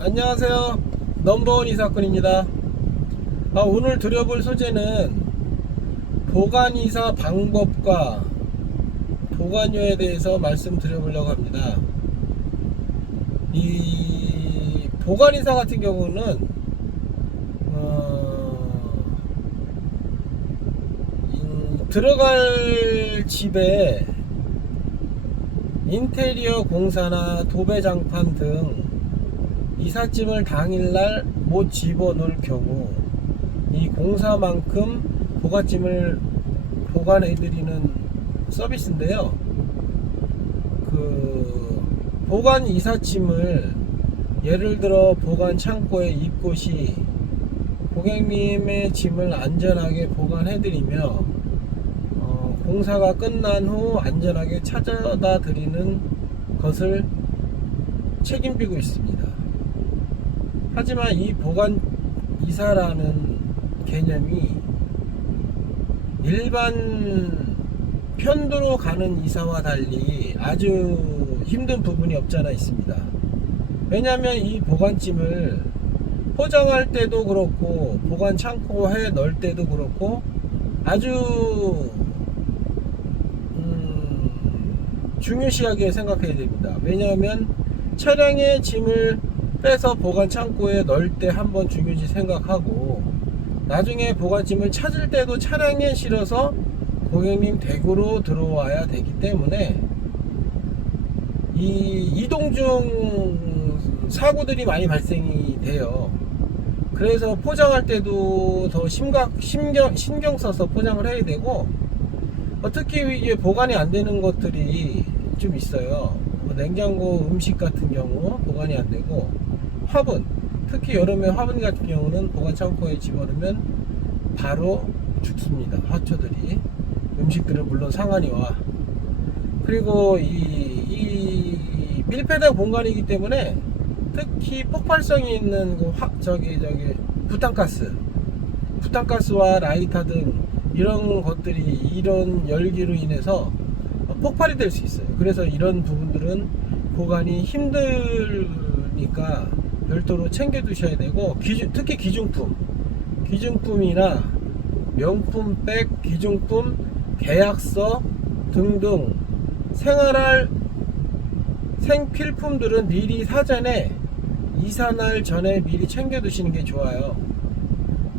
안녕하세요. 넘버원 이사건입니다. 오늘 드려볼 소재는 보관이사 방법과 보관료에 대해서 말씀드려보려고 합니다. 이 보관이사 같은 경우는 들어갈 집에 인테리어 공사나 도배장판 등 이삿짐을 당일날 못 집어넣을 경우 이 공사만큼 보관짐을 보관해드리는 서비스인데요. 그 보관 이삿짐을 예를 들어 보관 창고에 입고 시 고객님의 짐을 안전하게 보관해드리며 공사가 끝난 후 안전하게 찾아다 드리는 것을 책임지고 있습니다. 하지만 이 보관 이사라는 개념이 일반 편도로 가는 이사와 달리 아주 힘든 부분이 없잖아 있습니다. 왜냐하면 이 보관짐을 포장할 때도 그렇고 보관 창고에 넣을 때도 그렇고 아주 중요시하게 생각해야 됩니다. 왜냐하면 차량의 짐을 빼서 보관 창고에 넣을 때 한번 중요시 생각하고 나중에 보관짐을 찾을 때도 차량에 실어서 고객님 댁으로 들어와야 되기 때문에 이 이동 중 사고들이 많이 발생이 돼요. 그래서 포장할 때도 더 신경 써서 포장을 해야 되고 특히 이게 보관이 안 되는 것들이 좀 있어요. 냉장고 음식 같은 경우 보관이 안 되고 화분, 특히 여름에 화분 같은 경우는 보관 창고에 집어넣으면 바로 죽습니다. 화초들이. 음식들은 물론 상하니와. 그리고 이 밀폐된 공간이기 때문에 특히 폭발성이 있는 부탄가스와 라이터 등 이런 것들이 이런 열기로 인해서 폭발이 될 수 있어요. 그래서 이런 부분들은 보관이 힘드니까 별도로 챙겨 두셔야 되고 특히 기중품이나 명품백, 기중품, 계약서 등등 생활할 생필품들은 미리 사전에 이사날 전에 미리 챙겨 두시는 게 좋아요.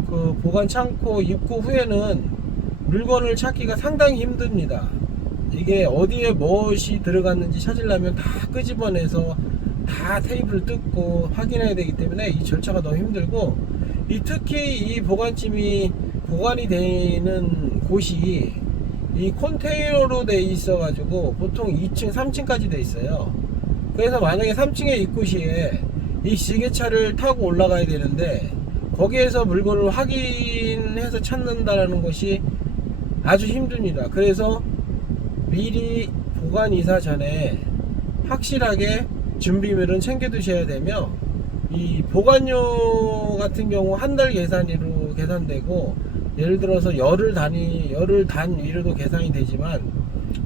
그 보관 창고 입고 후에는 물건을 찾기가 상당히 힘듭니다. 이게 어디에 무엇이 들어갔는지 찾으려면 다 끄집어내서 다 테이프를 뜯고 확인해야 되기 때문에 이 절차가 너무 힘들고 특히 이 보관짐이 보관이 되는 곳이 이 컨테이너로 돼 있어 가지고 보통 2층 3층까지 돼 있어요. 그래서 만약에 3층에 입구 시에 이 시계차를 타고 올라가야 되는데 거기에서 물건을 확인해서 찾는다라는 것이 아주 힘듭니다. 그래서 미리 보관 이사 전에 확실하게 준비물은 챙겨 두셔야 되며 이 보관료 같은 경우 한 달 계산으로 계산되고 예를 들어서 열흘 단위로도 계산이 되지만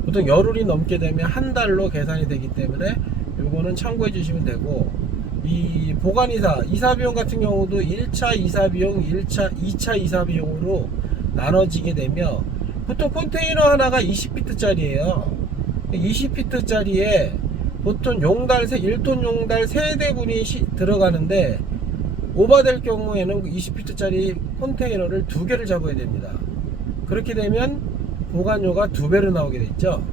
보통 열흘이 넘게 되면 한 달로 계산이 되기 때문에 요거는 참고해 주시면 되고 이 보관이사 이사비용 같은 경우도 1차 이사비용 2차 이사비용으로 나눠지게 되며 보통 컨테이너 하나가 20피트 짜리에요 20피트 짜리에 보통 1톤 용달 3대분이 들어가는데 오버될 경우에는 20피트 짜리 컨테이너를 2개를 잡아야 됩니다. 그렇게 되면 보관료가 2배로 나오게 되죠.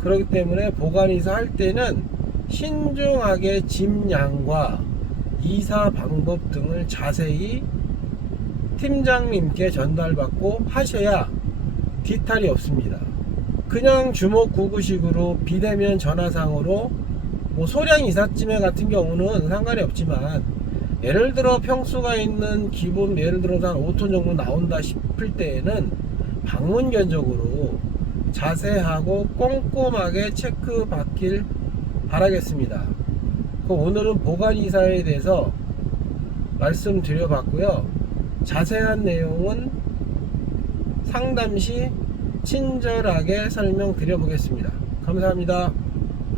그렇기 때문에 보관이사 할 때는 신중하게 짐량과 이사 방법 등을 자세히 팀장님께 전달받고 하셔야 뒤탈이 없습니다. 그냥 주먹구구식으로 비대면 전화상으로 소량 이삿짐에 같은 경우는 상관이 없지만 예를 들어 평수가 있는 기본 예를 들어서 한 5톤 정도 나온다 싶을 때에는 방문 견적으로 자세하고 꼼꼼하게 체크받길 바라겠습니다. 오늘은 보관이사에 대해서 말씀드려봤고요. 자세한 내용은 상담 시 친절하게 설명드려 보겠습니다. 감사합니다.